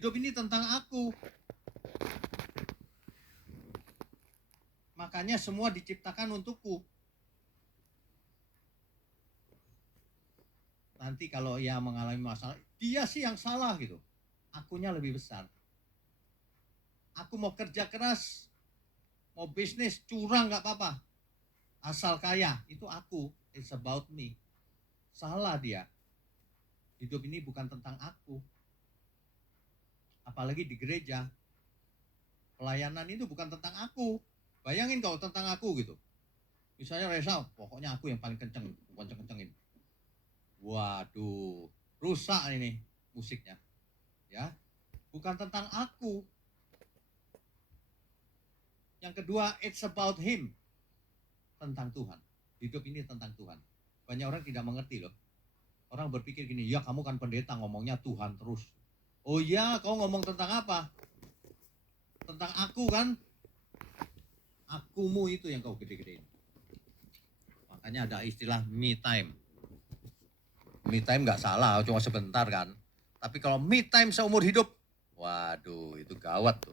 Hidup ini tentang aku. Makanya semua diciptakan untukku. Nanti kalau ia mengalami masalah, dia sih yang salah gitu. Akunya lebih besar. Aku mau kerja keras, mau bisnis, curang gak apa-apa. Asal kaya, itu aku. It's about me. Salah dia. Hidup ini bukan tentang aku. Apalagi di gereja. Pelayanan itu bukan tentang aku. Bayangin kalau tentang aku gitu. Misalnya Reza, pokoknya aku yang paling kenceng, kenceng-kencengin. Waduh, rusak ini musiknya. Ya, bukan tentang aku. Yang kedua, it's about him. Tentang Tuhan. Hidup ini tentang Tuhan. Banyak orang tidak mengerti loh. Orang berpikir gini, ya kamu kan pendeta ngomongnya Tuhan terus. Oh iya, kau ngomong tentang apa? Tentang aku kan? Akumu itu yang kau gede-gedein. Makanya ada istilah me time. Me time gak salah, cuma sebentar kan. Tapi kalau me time seumur hidup, waduh itu gawat tuh.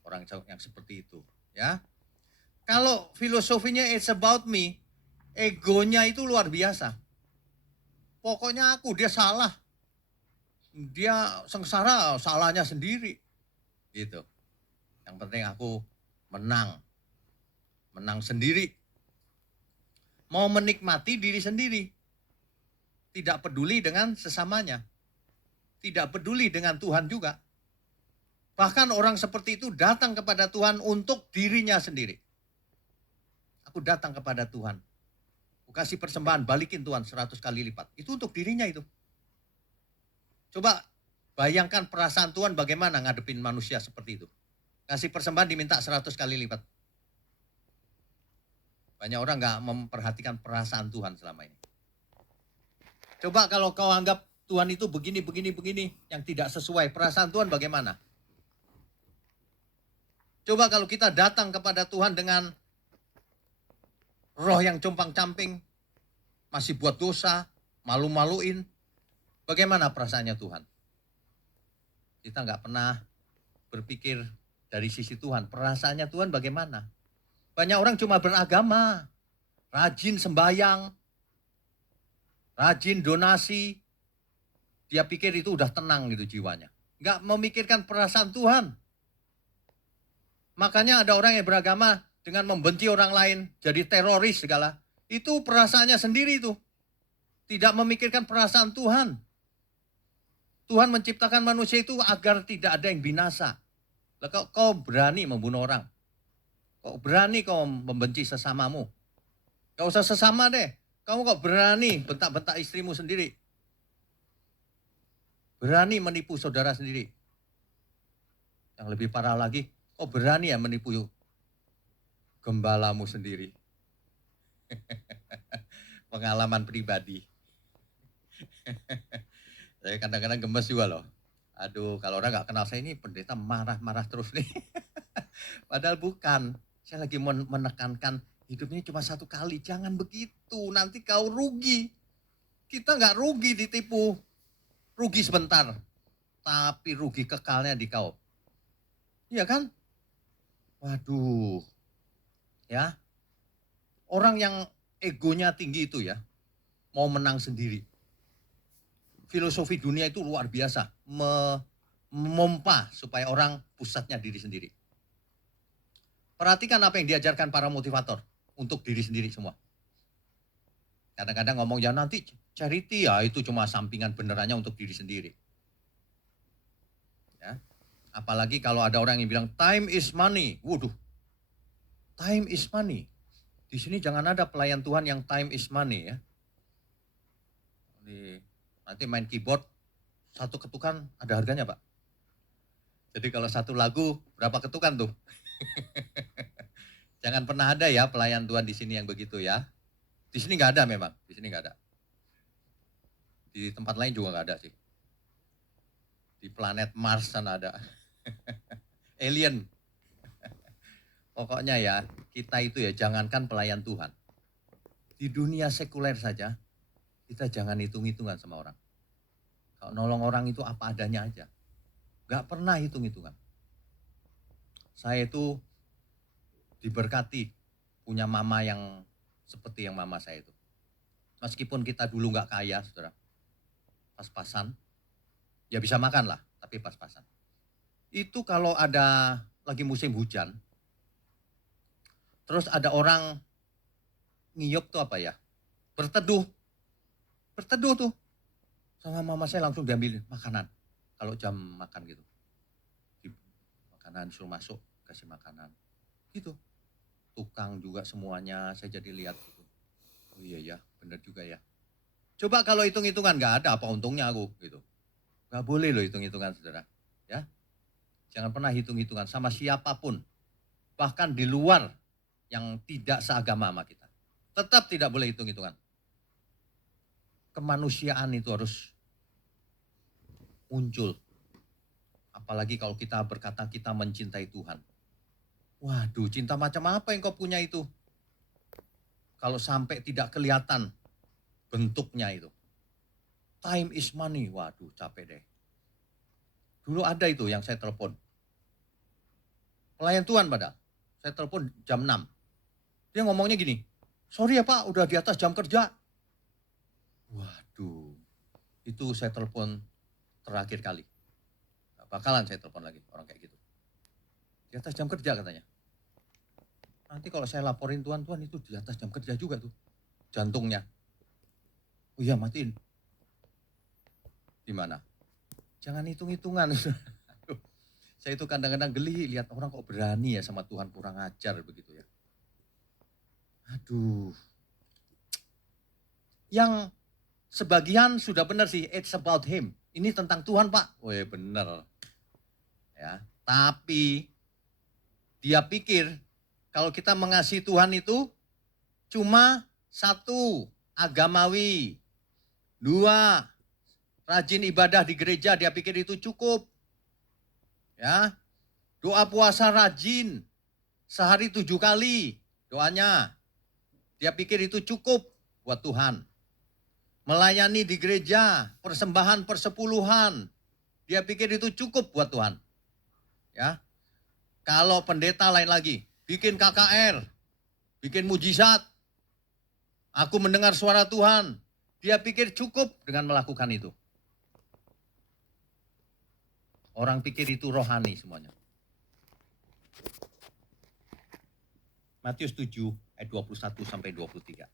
Orang yang seperti itu. Ya. Kalau filosofinya it's about me, egonya itu luar biasa. Pokoknya aku, dia salah. Dia sengsara, salahnya sendiri. Gitu. Yang penting aku menang. Menang sendiri. Mau menikmati diri sendiri. Tidak peduli dengan sesamanya. Tidak peduli dengan Tuhan juga. Bahkan orang seperti itu datang kepada Tuhan untuk dirinya sendiri. Aku datang kepada Tuhan. Aku kasih persembahan, balikin Tuhan 100 kali lipat. Itu untuk dirinya itu. Coba bayangkan perasaan Tuhan bagaimana ngadepin manusia seperti itu. Kasih persembahan diminta 100 kali lipat. Banyak orang gak memperhatikan perasaan Tuhan selama ini. Coba kalau kau anggap Tuhan itu begini, yang tidak sesuai. Perasaan Tuhan bagaimana? Coba kalau kita datang kepada Tuhan dengan roh yang compang-camping, masih buat dosa, malu-maluin. Bagaimana perasaannya Tuhan? Kita gak pernah berpikir dari sisi Tuhan. Perasaannya Tuhan bagaimana? Banyak orang cuma beragama, rajin sembahyang, rajin donasi. Dia pikir itu udah tenang gitu jiwanya. Gak memikirkan perasaan Tuhan. Makanya ada orang yang beragama dengan membenci orang lain, jadi teroris segala. Itu perasaannya sendiri itu. Tidak memikirkan perasaan Tuhan. Tuhan menciptakan manusia itu agar tidak ada yang binasa. Lah kau berani membunuh orang. Kok berani kau membenci sesamamu? Gak usah sesama deh. Kamu kok berani bentak-bentak istrimu sendiri? Berani menipu saudara sendiri? Yang lebih parah lagi, kok berani ya menipu gembalamu sendiri? Pengalaman pribadi. Saya kadang-kadang gemes juga loh. Aduh, kalau orang gak kenal saya ini pendeta marah-marah terus nih. Padahal bukan. Saya lagi menekankan hidup ini cuma satu kali. Jangan begitu, nanti kau rugi. Kita gak rugi ditipu. Rugi sebentar. Tapi rugi kekalnya di kau. Iya kan? Waduh. Ya. Orang yang egonya tinggi itu ya. Mau menang sendiri. Filosofi dunia itu luar biasa. Memompa supaya orang pusatnya diri sendiri. Perhatikan apa yang diajarkan para motivator untuk diri sendiri semua. Kadang-kadang ngomong ya nanti charity ya itu cuma sampingan benerannya untuk diri sendiri. Ya. Apalagi kalau ada orang yang bilang time is money. Waduh. Time is money. Di sini jangan ada pelayan Tuhan yang time is money ya. Nanti main keyboard satu ketukan ada harganya Pak. Jadi kalau satu lagu berapa ketukan tuh? Jangan pernah ada ya pelayan Tuhan di sini yang begitu ya. Di sini nggak ada memang, di sini nggak ada. Di tempat lain juga nggak ada sih. Di planet Mars sana ada. Alien. Pokoknya ya, kita itu ya jangankan pelayan Tuhan. Di dunia sekuler saja, kita jangan hitung-hitungan sama orang. Kalau nolong orang itu apa adanya aja. Gak pernah hitung-hitungan. Saya itu diberkati punya mama yang seperti yang mama saya itu. Meskipun kita dulu gak kaya, saudara, pas-pasan, ya bisa makan lah, tapi pas-pasan. Itu kalau ada lagi musim hujan, terus ada orang ngiyup tuh apa ya, berteduh tuh. Sama mama saya langsung diambil makanan, kalau jam makan gitu. Makanan suruh masuk, kasih makanan. Gitu. Tukang juga semuanya saya jadi lihat gitu. Oh iya ya, benar juga ya. Coba kalau hitung-hitungan gak ada apa untungnya aku gitu. Gak boleh loh hitung-hitungan saudara. Ya, jangan pernah hitung-hitungan sama siapapun. Bahkan di luar yang tidak seagama sama kita. Tetap tidak boleh hitung-hitungan. Kemanusiaan itu harus muncul. Apalagi kalau kita berkata kita mencintai Tuhan. Waduh, cinta macam apa yang kau punya itu? Kalau sampai tidak kelihatan bentuknya itu. Time is money. Waduh, capek deh. Dulu ada itu yang saya telepon. Pelayan Tuhan padahal. Saya telepon jam 6. Dia ngomongnya gini, sorry ya Pak, udah di atas jam kerja. Waduh, itu saya telepon terakhir kali. Gak bakalan saya telepon lagi orang kayak gitu. Di atas jam kerja katanya. Nanti kalau saya laporin Tuhan itu di atas jam kerja juga tuh. Jantungnya. Oh iya, matiin. Gimana? Jangan hitung-hitungan. Saya itu kadang-kadang geli lihat orang kok berani ya sama Tuhan, kurang ajar begitu ya. Aduh. Yang sebagian sudah benar sih, it's about him. Ini tentang Tuhan Pak. Oh ya benar. Ya, tapi dia pikir kalau kita mengasihi Tuhan itu cuma satu, agamawi. Dua, rajin ibadah di gereja, dia pikir itu cukup. Ya, doa puasa rajin, sehari 7 kali doanya. Dia pikir itu cukup buat Tuhan. Melayani di gereja, persembahan persepuluhan, dia pikir itu cukup buat Tuhan. Ya, kalau pendeta lain lagi, bikin KKR, bikin mujizat, aku mendengar suara Tuhan, dia pikir cukup dengan melakukan itu. Orang pikir itu rohani semuanya. Matius 7 ayat 21 sampai 23.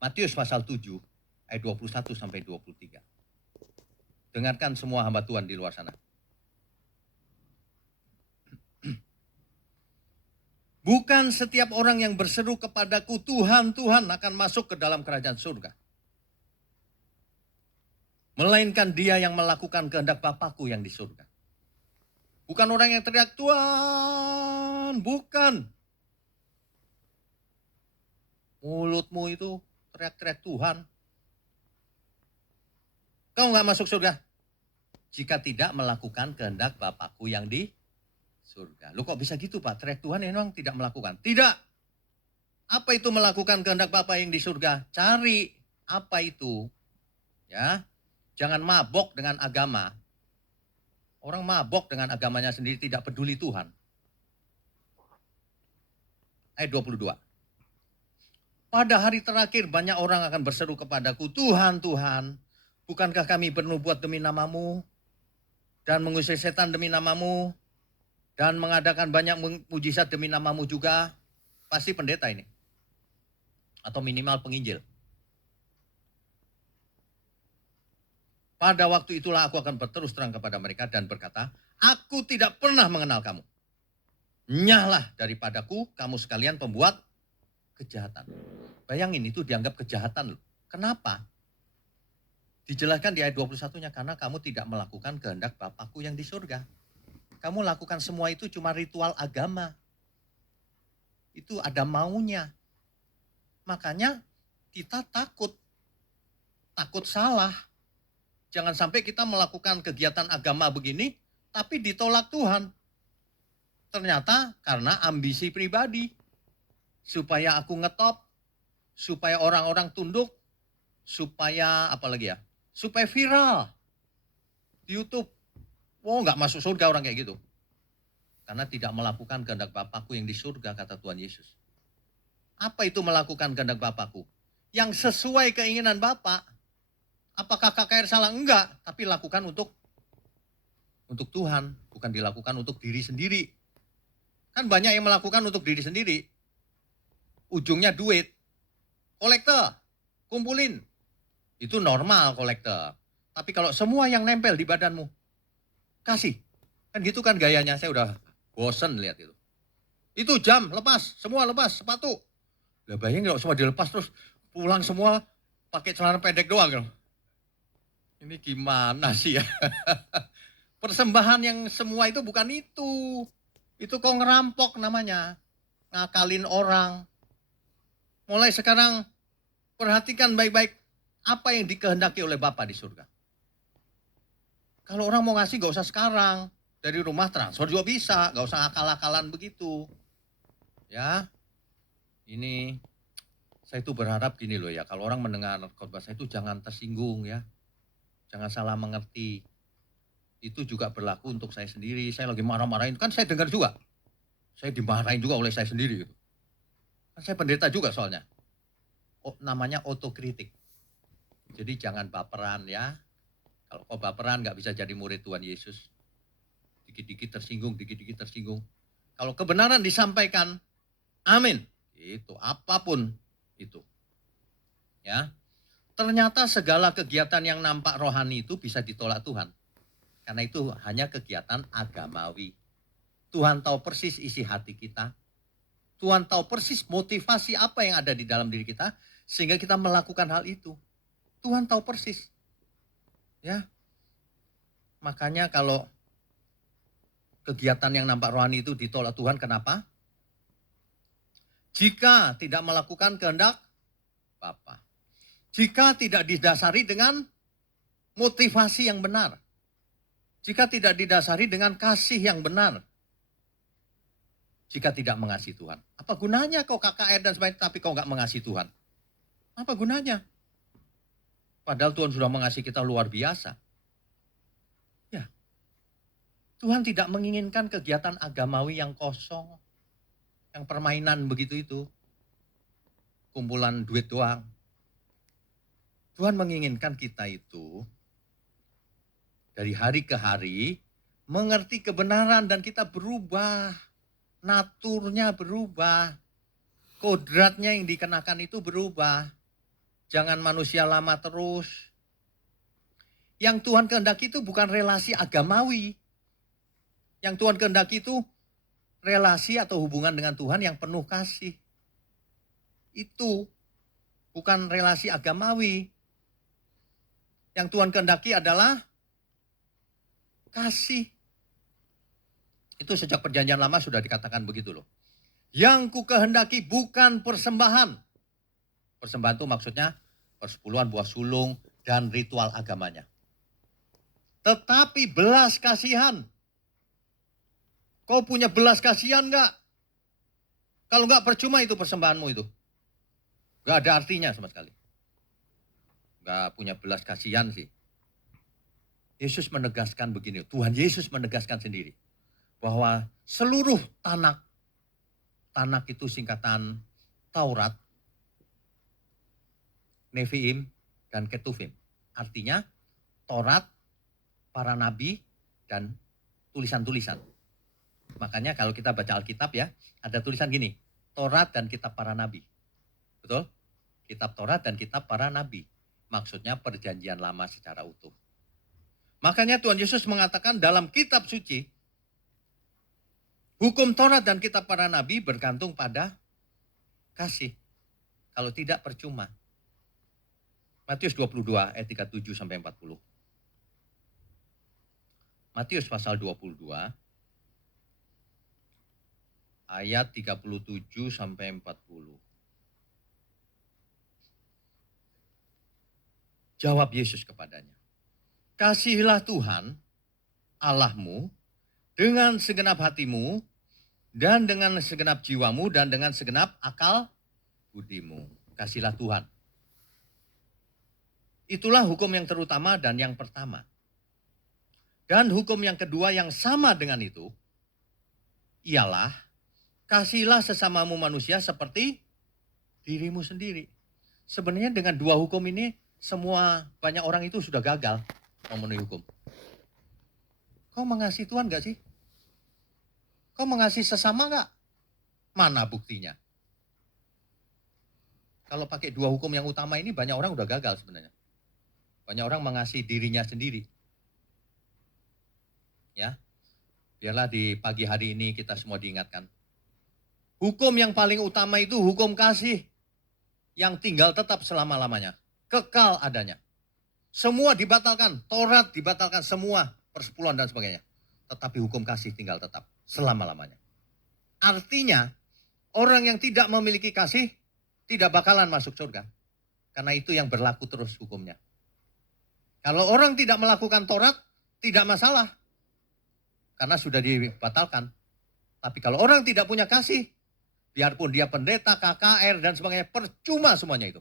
Matius pasal 7 ayat 21 sampai 23. Dengarkan semua hamba Tuhan di luar sana. Bukan setiap orang yang berseru kepadaku Tuhan, Tuhan akan masuk ke dalam kerajaan surga. Melainkan dia yang melakukan kehendak Bapakku yang di surga. Bukan orang yang teriak Tuhan, bukan. Mulutmu itu teriak-teriak Tuhan. Kau gak masuk surga jika tidak melakukan kehendak Bapakku yang di surga. Lu kok bisa gitu Pak? Teriak Tuhan memang tidak melakukan. Tidak. Apa itu melakukan kehendak Bapa yang di surga? Cari apa itu. Ya. Jangan mabok dengan agama. Orang mabok dengan agamanya sendiri, tidak peduli Tuhan. Ayat 22. Pada hari terakhir banyak orang akan berseru kepadaku, Tuhan, Tuhan, bukankah kami bernubuat demi namamu dan mengusir setan demi namamu dan mengadakan banyak mujizat demi namamu juga? Pasti pendeta ini. Atau minimal penginjil. Pada waktu itulah aku akan berterus terang kepada mereka dan berkata, aku tidak pernah mengenal kamu. Nyahlah daripadaku, kamu sekalian pembuat kejahatan. Bayangin itu dianggap kejahatan loh. Kenapa? Dijelaskan di ayat 21-nya, karena kamu tidak melakukan kehendak Bapakku yang di surga. Kamu lakukan semua itu cuma ritual agama. Itu ada maunya. Makanya kita takut salah. Jangan sampai kita melakukan kegiatan agama begini, tapi ditolak Tuhan. Ternyata karena ambisi pribadi. Supaya aku ngetop, supaya orang-orang tunduk, supaya apa lagi ya? Supaya viral di YouTube. Oh, nggak masuk surga orang kayak gitu. Karena tidak melakukan kehendak Bapakku yang di surga, kata Tuhan Yesus. Apa itu melakukan kehendak Bapakku? Yang sesuai keinginan Bapak. Apakah KKR salah? Enggak. Tapi lakukan untuk Tuhan. Bukan dilakukan untuk diri sendiri. Kan banyak yang melakukan untuk diri sendiri. Ujungnya duit. Kolektor. Kumpulin. Itu normal kolektor. Tapi kalau semua yang nempel di badanmu, kasih. Kan gitu kan gayanya. Saya udah bosen lihat itu. Itu jam lepas, semua lepas, sepatu. Lah bayangin kalau semua dilepas terus pulang semua pakai celana pendek doang. Gitu. Ini gimana sih ya? Persembahan yang semua itu bukan itu. Itu kok ngerampok namanya. Ngakalin orang. Mulai sekarang perhatikan baik-baik apa yang dikehendaki oleh Bapa di surga. Kalau orang mau ngasih gak usah sekarang. Dari rumah transfer juga bisa. Gak usah akal-akalan begitu. Ya. Ini saya itu berharap gini loh ya. Kalau orang mendengar khotbah saya itu jangan tersinggung ya. Jangan salah mengerti. Itu juga berlaku untuk saya sendiri. Saya lagi marah-marahin. Kan saya dengar juga. Saya dimarahin juga oleh saya sendiri. Gitu. Kan saya pendeta juga soalnya. Oh, namanya otokritik. Jadi jangan baperan ya. Kalau kau baperan gak bisa jadi murid Tuhan Yesus. Dikit-dikit tersinggung, dikit-dikit tersinggung. Kalau kebenaran disampaikan, amin. Itu apapun itu. Ya. Ternyata segala kegiatan yang nampak rohani itu bisa ditolak Tuhan. Karena itu hanya kegiatan agamawi. Tuhan tahu persis isi hati kita. Tuhan tahu persis motivasi apa yang ada di dalam diri kita. Sehingga kita melakukan hal itu. Tuhan tahu persis. Ya. Makanya kalau kegiatan yang nampak rohani itu ditolak Tuhan, kenapa? Jika tidak melakukan kehendak Bapa. Jika tidak didasari dengan motivasi yang benar. Jika tidak didasari dengan kasih yang benar. Jika tidak mengasihi Tuhan. Apa gunanya kau KKR dan sebagainya tapi kau nggak mengasihi Tuhan? Apa gunanya? Padahal Tuhan sudah mengasihi kita luar biasa. Ya. Tuhan tidak menginginkan kegiatan agamawi yang kosong. Yang permainan begitu itu. Kumpulan duit doang. Tuhan menginginkan kita itu dari hari ke hari mengerti kebenaran dan kita berubah. Naturnya berubah. Kodratnya yang dikenakan itu berubah. Jangan manusia lama terus. Yang Tuhan kehendaki itu bukan relasi agamawi. Yang Tuhan kehendaki itu relasi atau hubungan dengan Tuhan yang penuh kasih. Itu bukan relasi agamawi. Yang Tuhan kehendaki adalah kasih. Itu sejak perjanjian lama sudah dikatakan begitu loh. Yang ku kehendaki bukan persembahan. Persembahan itu maksudnya persepuluhan, buah sulung, dan ritual agamanya. Tetapi belas kasihan. Kau punya belas kasihan enggak? Kalau enggak percuma itu persembahanmu itu. Enggak ada artinya sama sekali. Enggak punya belas kasihan sih. Yesus menegaskan begini. Tuhan Yesus menegaskan sendiri. Bahwa seluruh Tanak itu singkatan Taurat, Neviim, dan Ketuvim. Artinya Taurat, para nabi, dan tulisan-tulisan. Makanya kalau kita baca Alkitab ya, ada tulisan gini, Taurat dan kitab para nabi. Betul? Kitab Taurat dan kitab para nabi. Maksudnya perjanjian lama secara utuh. Makanya Tuhan Yesus mengatakan dalam kitab suci, hukum Taurat dan kitab para nabi bergantung pada kasih. Kalau tidak percuma. Matius 22 ayat 37 sampai 40. Matius pasal 22 ayat 37 sampai 40. Jawab Yesus kepadanya. Kasihilah Tuhan Allahmu dengan segenap hatimu dan dengan segenap jiwamu dan dengan segenap akal budimu. Kasihlah Tuhan. Itulah hukum yang terutama dan yang pertama. Dan hukum yang kedua yang sama dengan itu ialah kasihilah sesamamu manusia seperti dirimu sendiri. Sebenarnya dengan dua hukum ini banyak orang itu sudah gagal memenuhi hukum. Kau mengasihi Tuhan gak sih? Kau mengasihi sesama gak? Mana buktinya? Kalau pakai dua hukum yang utama ini banyak orang udah gagal sebenarnya. Banyak orang mengasihi dirinya sendiri. Ya, biarlah di pagi hari ini kita semua diingatkan. Hukum yang paling utama itu hukum kasih yang tinggal tetap selama-lamanya, kekal adanya. Semua dibatalkan, Taurat dibatalkan semua, persepuluhan dan sebagainya. Tetapi hukum kasih tinggal tetap selama-lamanya. Artinya, orang yang tidak memiliki kasih tidak bakalan masuk surga. Karena itu yang berlaku terus hukumnya. Kalau orang tidak melakukan Taurat, tidak masalah. Karena sudah dibatalkan. Tapi kalau orang tidak punya kasih, biarpun dia pendeta, KKR, dan sebagainya, percuma semuanya itu.